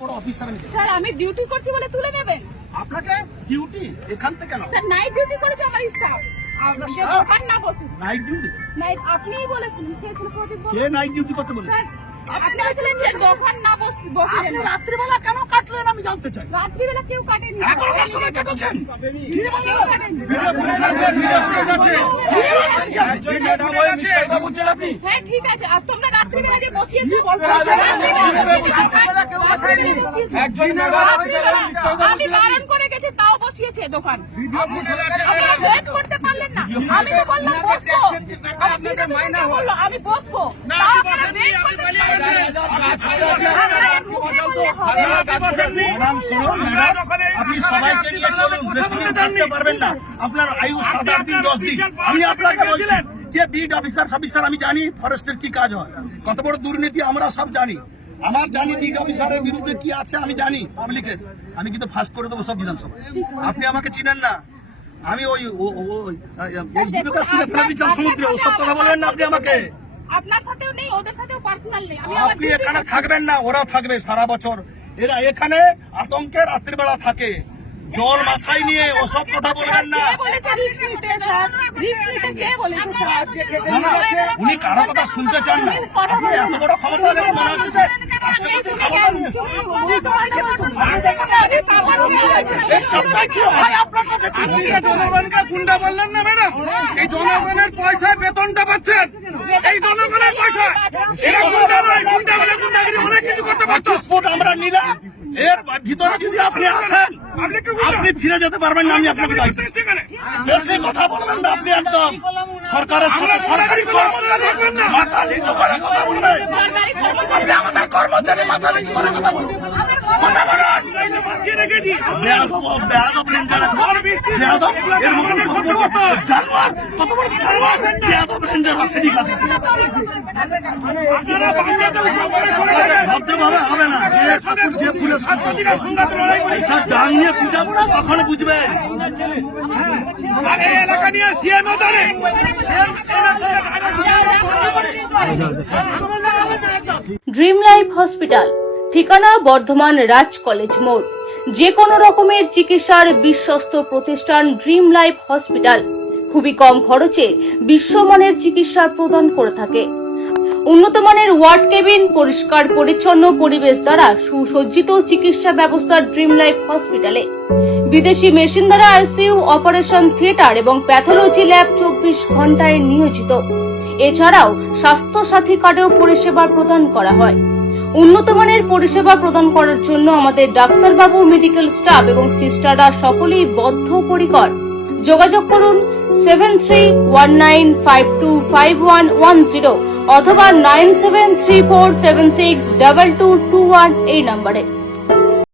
বড় অফিসার আমি স্যার আমি ডিউটি করছি বলে তুলে নেবেন? আপনাকে ডিউটি এখান থেকে কেন? স্যার নাইট ডিউটি করেছে আমার স্টাফ। আপনি দোকান না বসুন। Night duty? নাইট আপনিই বলেছিলেন। কে ছিল প্রদীপ বাবু? কে নাইট ডিউটি করতে বলেছে? স্যার আপনি বলেছিলেন যে দোকান না বসবেন। আপনি রাত্রিবেলা কেন কাটলেন আমি জানতে চাই। রাত্রিবেলা কেউ কাটেনি। 11টার সময় কেটেছেন। কি বলেন? কেউ কাটেনি। হ্যাঁ ঠিক আছে। আর তোমরা রাত্রিবেলা যে বসিয়েছো। আমি বারণ করে গেছি তাও বসিয়েছে দোকান। আপনারা ওয়েট করতে পারলেন না। আমি তো বললাম বসবো। আমি বসবো। আপনি সবাইকে নিয়ে চলুন, বেশি দিন থাকতে পারবেন না। আপনার আয়ু 7-8 দিন 10 দিন। আমি আপনাকে বলছি যে বিড অফিসার আমি জানি ফরেস্টের কি কাজ হয়, কত বড় দুর্নীতি আমরা সব জানি। আমার জানি বিড অফিসারের বিরুদ্ধে কি আছে আমি জানি পাবলিকের। আমি কিন্তু ফাঁস করে দেবো সব বিধানসভা। আপনি আমাকে চিনেন না। আমি ওই জীবিকা তুলে ফেলে দিচ্ছেন সমুদ্রে, ওসব কথা বলবেন না আপনি আমাকে। আপনার সাথেও নেই, ওদের সাথেও পার্সোনাল নেই। আপনি এখানে থাকবেন না, ওরা থাকবে সারা বছর। এরা এখানে আতঙ্কে রাত্রিবেলা থাকে, জল মাথায় নিয়ে ওসব কথা বলবেন না। উনি কারো কথা শুনতে চান না। আপনি এত বড় ক্ষমতা দেখে মনে হচ্ছে যে এই সবটাই কি হয় আপনাকে দেখুন। আপনি যে জনগণকে গুন্ডা বললেন না ম্যাডাম, এই জনগণের পয়সায় বেতনটা পাচ্ছেন, এই জনগণের পয়সা। এরা গুন্ডা নয়, গুন্ডা বলে গুন্ডাগিরি অনেক কিছু করতে পারছো। স্পোর্ট আমরা নিলাম, এর ভিতরে যদি আপনি আসেন আপনি ফিরে যেতে পারবেন না। আমি আপনাকে বেশি কথা বলবেন না আপনি। একদম সরকারের সাথে সরকারি কর্মচারী মাথা নিচু করে কথা বলবেন। আপনি আমাদের কর্মচারী মাথা নিচু করে কথা বলুন। কথা বলুন। জানোয়ার কত বড় রেঞ্জার আছে ভদ্রভাবে হবে না। যে ঠাকুর যে ফুলের এইসব ডাং নিয়ে পূজা করা কখন বুঝবেন? এলাকা নিয়ে সিএমও ধরে ড্রিম লাইফ হসপিটাল, ঠিকানা বর্ধমান রাজ কলেজ মোড়। যে কোনো রকমের চিকিৎসার বিশ্বস্ত প্রতিষ্ঠান ড্রিম লাইফ হসপিটাল খুবই কম খরচে বিশ্বমানের চিকিৎসা প্রদান করে থাকে। উন্নত মানের ওয়ার্ড কেবিন, পরিষ্কার পরিচ্ছন্ন পরিবেশ দ্বারা সুসজ্জিত চিকিৎসা ব্যবস্থা ড্রিম লাইফ হসপিটালে। বিদেশি মেশিন দ্বারা আইসিইউ, অপারেশন থিয়েটার এবং প্যাথোলজি ল্যাব 24 ঘন্টায় নিয়োজিত। এছাড়াও স্বাস্থ্য সাথী কার্ডেও পরিষেবা প্রদান করা হয়। উন্নত মানের পরিষেবা প্রদান করার জন্য আমাদের ডাক্তারবাবু, মেডিকেল স্টাফ এবং সিস্টাররা সকলেই বদ্ধপরিকর। যোগাযোগ করুন 7319525110 অথবা 9734762221 এই নম্বরে।